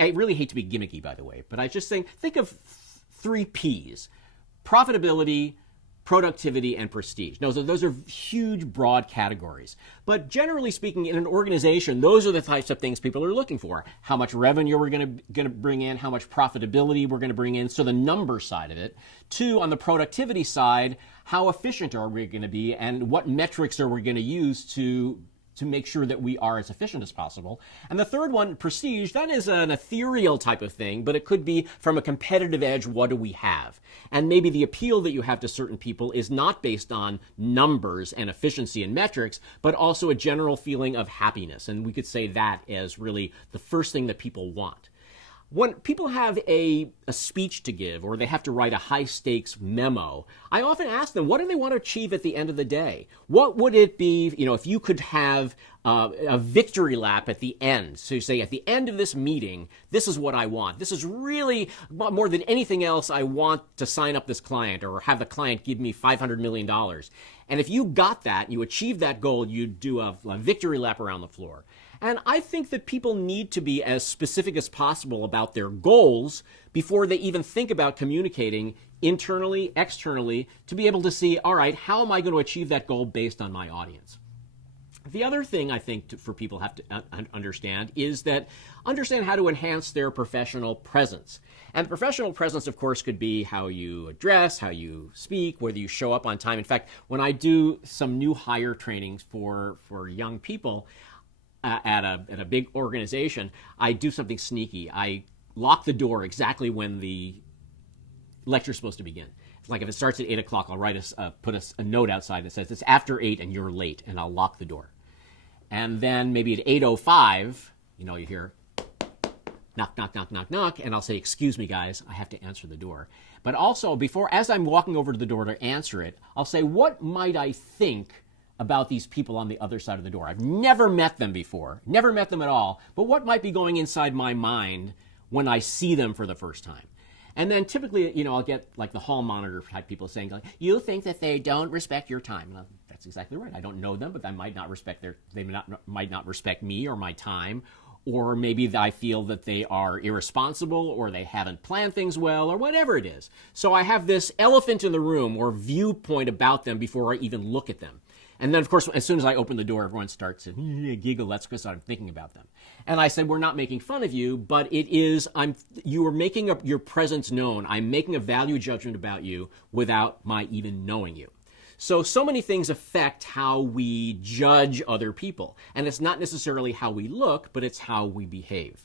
I really hate to be gimmicky, by the way, but I was just saying, think of three P's: profitability, productivity, and prestige. Now, those are huge, broad categories. But generally speaking, in an organization, those are the types of things people are looking for. How much revenue we're going to bring in, how much profitability we're going to bring in, so the number side of it. Two, on the productivity side, how efficient are we going to be, and what metrics are we going to use to make sure that we are as efficient as possible. And the third one, prestige, that is an ethereal type of thing, but it could be from a competitive edge, what do we have? And maybe the appeal that you have to certain people is not based on numbers and efficiency and metrics, but also a general feeling of happiness. And we could say that as really the first thing that people want. When people have a speech to give, or they have to write a high-stakes memo, I often ask them, what do they want to achieve at the end of the day? What would it be, if you could have a victory lap at the end? So you say, at the end of this meeting, this is what I want. This is really, more than anything else, I want to sign up this client or have the client give me $500 million. And if you got that, you achieved that goal, you do a victory lap around the floor. And I think that people need to be as specific as possible about their goals before they even think about communicating internally, externally, to be able to see, all right, how am I going to achieve that goal based on my audience? The other thing I think for people have to understand is that understand how to enhance their professional presence. And professional presence, of course, could be how you address, how you speak, whether you show up on time. In fact, when I do some new hire trainings for young people, at a big organization, I do something sneaky. I lock the door exactly when the lecture is supposed to begin. It's like if it starts at 8 o'clock, I'll put a note outside that says it's after 8 and you're late, and I'll lock the door. And then maybe at 8:05, you hear knock, knock, knock, knock, knock, and I'll say, excuse me, guys, I have to answer the door. But also, as I'm walking over to the door to answer it, I'll say, what might I think about these people on the other side of the door? I've never met them before, never met them at all, but what might be going inside my mind when I see them for the first time? And then typically, I'll get like the hall monitor type people saying, like, you think that they don't respect your time. And that's exactly right. I don't know them, but they might not respect might not respect me or my time. Or maybe I feel that they are irresponsible, or they haven't planned things well, or whatever it is. So I have this elephant in the room or viewpoint about them before I even look at them. And then, of course, as soon as I open the door, everyone starts to giggle. That's because I'm thinking about them. And I said, we're not making fun of you, but you are making your presence known. I'm making a value judgment about you without my even knowing you. So many things affect how we judge other people. And it's not necessarily how we look, but it's how we behave.